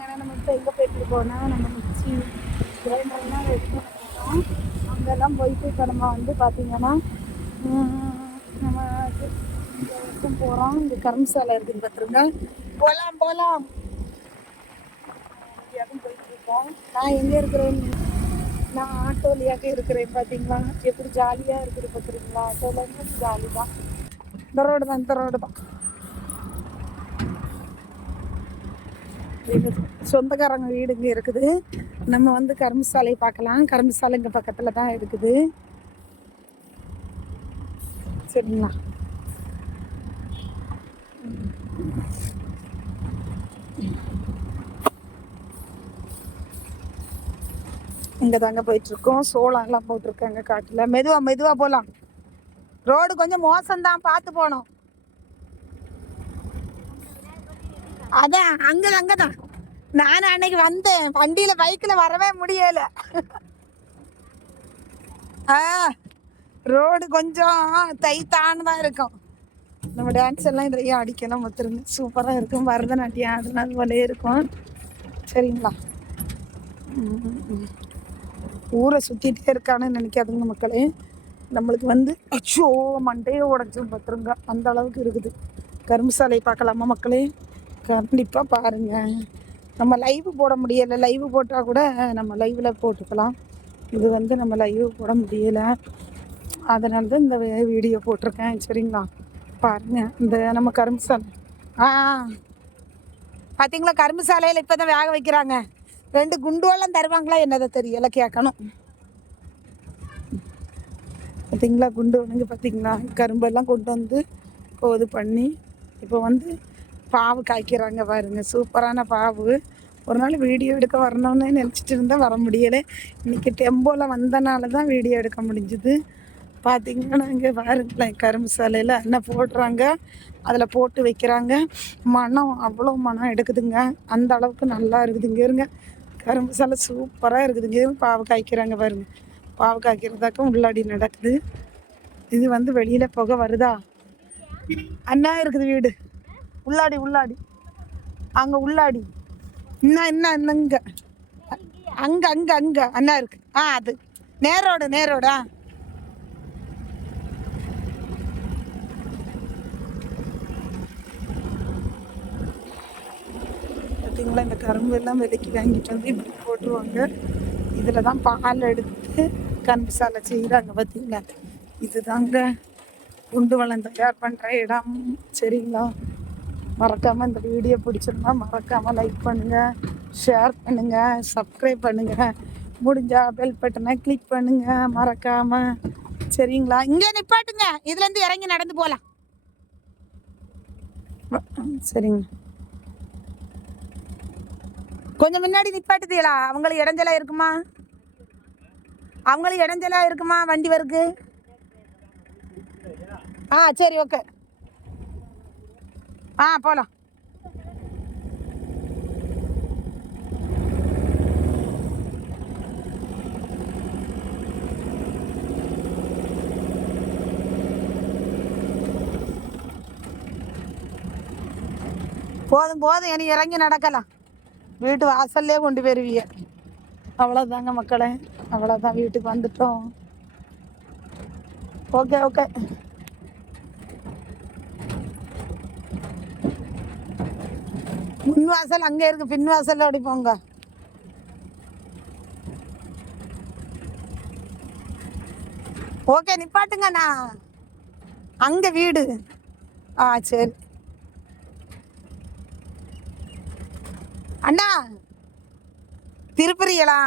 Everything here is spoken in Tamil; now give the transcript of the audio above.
பார்த்தீங்கன்னா நம்ம இப்போ எங்கே போயிட்டு இருக்கோம்னா நம்ம மிக்சி கிரைண்டர்லாம் ரெடி போகிறோம் அங்கெல்லாம் போயிட்டு இப்போ நம்ம வந்து பார்த்திங்கன்னா நம்ம இந்த வருஷம் போகிறோம் இந்த கரம்சாலை சாலை இருக்குன்னு பார்த்துருங்க போகலாம் போகலாம் வழியாகவும் போயிட்டு இருக்கோம். நான் எங்கே இருக்கிறேன்? நான் ஆட்டோலியாக இருக்கிறேன் பார்த்தீங்களா எப்படி ஜாலியாக இருக்குது பார்க்குறீங்களா ஆட்டோவில் ஜாலி தான். இந்த ரோடு தான் இந்த ரோடு தான். சொந்தக்காரங்க வீடு இங்கே இருக்குது. நம்ம வந்து கரும்பு சாலை பார்க்கலாம். கரும்பு சாலை இங்கே பக்கத்தில் தான் இருக்குது. சரிங்களா? இங்கே தாங்க போயிட்டு இருக்கோம் சோளம் எல்லாம் போட்டிருக்காங்க காட்டில். மெதுவா மெதுவாக போகலாம் ரோடு கொஞ்சம் மோசம்தான். பார்த்து போனோம் அதான் அங்கதான் அங்கதான். நான் அன்னைக்கு வந்தேன். வண்டியில பைக்ல வரவே முடியல. ஆ ரோடு கொஞ்சம் தைத்தான்னு தான் இருக்கும். நம்ம டான்ஸ் எல்லாம் நிறைய அடிக்கலாம் ஒத்துருங்க சூப்பராக இருக்கும். பரதநாட்டியம் ஆடுனது போலே இருக்கும். சரிங்களா? ஊரை சுற்றிட்டே இருக்கான்னு நினைக்காதுங்க மக்களே. நம்மளுக்கு வந்து அச்சோ மண்டையை உடஞ்சும் பத்துருங்க. அந்த அளவுக்கு இருக்குது. கரும்பு சாலையை பார்க்கலாமா மக்களே? கண்டிப்பாக பாருங்க. நம்ம லைவ் போட முடியலை. லைவ் போட்டால் கூட நம்ம லைவில் போட்டுக்கலாம். இது வந்து நம்ம லைவ் போட முடியலை. அதனால தான் இந்த வீடியோ போட்டிருக்கேன். சரிங்களா? பாருங்கள் இந்த நம்ம கரும்பு சாலை. ஆ பார்த்தீங்களா கரும்பு சாலையில் இப்போ தான் வேக வைக்கிறாங்க. ரெண்டு குண்டுவெல்லாம் தருவாங்களா என்னதை தெரியல. கேட்கணும். பார்த்தீங்களா குண்டு வணங்கு பார்த்தீங்களா கரும்பெல்லாம் கொண்டு வந்து கோது பண்ணி இப்போ வந்து பாவு காய்க்கிறாங்க பாருங்க. சூப்பரான பாவு. ஒரு நாள் வீடியோ எடுக்க வரணும்னு நினச்சிட்டு இருந்தால் வர முடியலை. இன்னைக்கு டெம்போவில் வந்தனால தான் வீடியோ எடுக்க முடிஞ்சுது. பார்த்தீங்கன்னா இங்கே பாருங்களேன் கரும்பு சாலையில் என்ன போடுறாங்க. அதில் போட்டு வைக்கிறாங்க. மனம் அவ்வளோ மனம் எடுக்குதுங்க. அந்த அளவுக்கு நல்லா இருக்குதுங்க இருங்க. கரும்பு சாலை சூப்பராக இருக்குதுங்க பாவு காய்க்கிறாங்க பாருங்க. பாவு காய்க்கிறதாக்கும் உள்ளாடி நடக்குது. இது வந்து வெளியில் புகை வருதா? அண்ணா இருக்குது வீடு. உள்ளாடி உள்ளாடி. அங்கே உள்ளாடி. இன்னும் இன்னும் இன்னுங்க அங்கே அங்கே அங்கே. அண்ணா இருக்கு. ஆ அது. நேரோடு நேரோடா. பார்த்தீங்களா இந்த கரும்பு எல்லாம் விலைக்கு வாங்கிட்டு வந்து இப்படி போட்டுருவாங்க. இதில் தான் பால் எடுத்து கரும்பு சாலை செய்கிறாங்க பார்த்தீங்களா இதுதாங்க குண்டு வளம் தயார் பண்ணுற இடம். சரிங்களா? மறக்காமல் இந்த வீடியோ பிடிச்சிருந்தா மறக்காமல் லைக் பண்ணுங்கள் ஷேர் பண்ணுங்கள் சப்ஸ்கிரைப் பண்ணுங்கள் முடிஞ்சா பெல் பட்டனை கிளிக் பண்ணுங்கள் மறக்காமல் சரிங்களா? இங்கே நிப்பாட்டுங்க. இதுலேருந்து இறங்கி நடந்து போகலாம் சரிங்க. கொஞ்சம் முன்னாடி நிப்பாட்டுதீங்களா? அவங்களுக்கு இடைஞ்சலாக இருக்குமா? அவங்களுக்கு இடைஞ்சலாக இருக்குமா? வண்டி வருது. ஆ சரி ஓகே ஆ போகலாம் போதும் போதும் இனி இறங்கி நடக்கலாம் வீட்டு வாசல்லே கொண்டு போயிருவீங்க அவ்வளோதாங்க மக்களே அவ்வளோதான் வீட்டுக்கு வந்துட்டோம் ஓகே ஓகே முன் வாசல் அங்கே இருக்கு பின் வாசல்ல அப்படி போங்க. ஓகே நிப்பாட்டுங்கண்ணா அங்க வீடு. ஆ சரி. அண்ணா திருப்பதிகளா